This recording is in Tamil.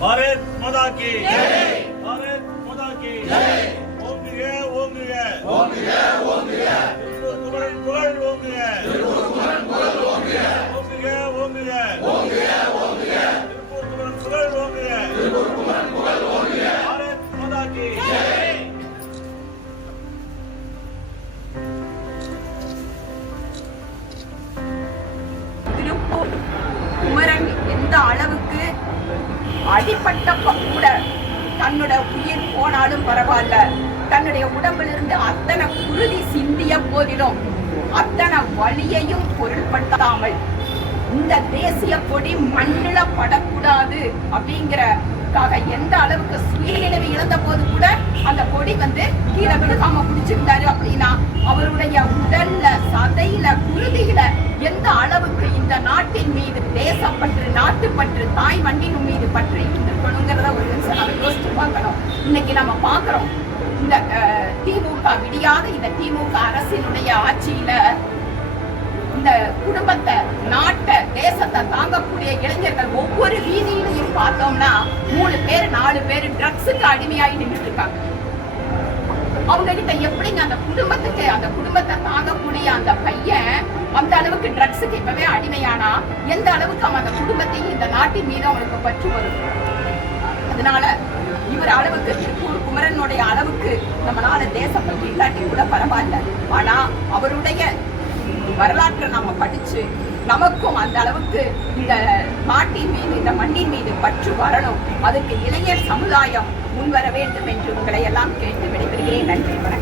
பாரத் மாதா கி பாரத் மாதா கி ஓங்குக ஓங்குக! ஓங்குக ஓங்குக! குமரன் புகழ் ஓங்குக! அடிப்பட்டப்ப கூட தன்னோட உயிர் போனாலும் பரவாயில்ல. தன்னுடைய உடம்பிலிருந்து அத்தனை குருதி சிந்திய போதிலும் அத்தனை வழியையும் பொருள்படுத்தாமல் இந்த தேசிய கொடி மண்ணில படக்கூடாது அப்படிங்கிறக்காக எந்த அளவுக்கு சுயநினைவு இழந்த போது கூட அந்த கொடி வந்து கீழே விழுகாம பிடிச்சிருந்தாரு அப்படின்னா அவருடைய உடல்ல சதையில குருதியில எந்த அளவுக்கு இந்த நாட்டின் பற்று தாய் வண்டியின் மீது பற்று இருந்திருக்கணுங்கிறத ஒரு நிமிஷம் நம்ம யோசிச்சு பார்க்கணும். இன்னைக்கு நம்ம பார்க்கிறோம் இந்த திமுக விடியாத இந்த திமுக அரசினுடைய ஆட்சியில இந்த குடும்பத்தை நாட்டை தேசத்தை தாங்கக்கூடிய இளைஞர்கள் ஒவ்வொரு வீதியிலையும் பார்த்தோம்னா மூணு பேர் நாலு பேர் ட்ரக்ஸுக்கு அடிமையாகி நின்றுட்டு இருக்காங்க அவங்க கிட்ட எப்படிங்க அந்த குடும்பத்துக்கு அந்த குடும்பத்தை தாங்கக்கூடிய அந்த பையன் அந்த அளவுக்கு ட்ரக்ஸுக்கு இப்பவே அடிமையானா? எந்த அளவுக்கு அவன் அந்த குடும்பத்தையும் இந்த நாட்டின் மீது அவனுக்கு பற்று வரும்? அதனால இவர் அளவுக்கு திருப்பூர் குமரனுடைய அளவுக்கு நம்மளால தேசப்பற்று இல்லாட்டி கூட பரவாயில்ல. ஆனா அவருடைய வரலாற்றை நம்ம படிச்சு நமக்கும் அந்த அளவுக்கு இந்த நாட்டின் மீது இந்த மண்ணின் மீது பற்று வரணும். அதுக்கு இளைஞர் சமுதாயம் முன்வர வேண்டும் என்று உங்களை எல்லாம் கேட்டு விடைபெறுகிறேன். நன்றி.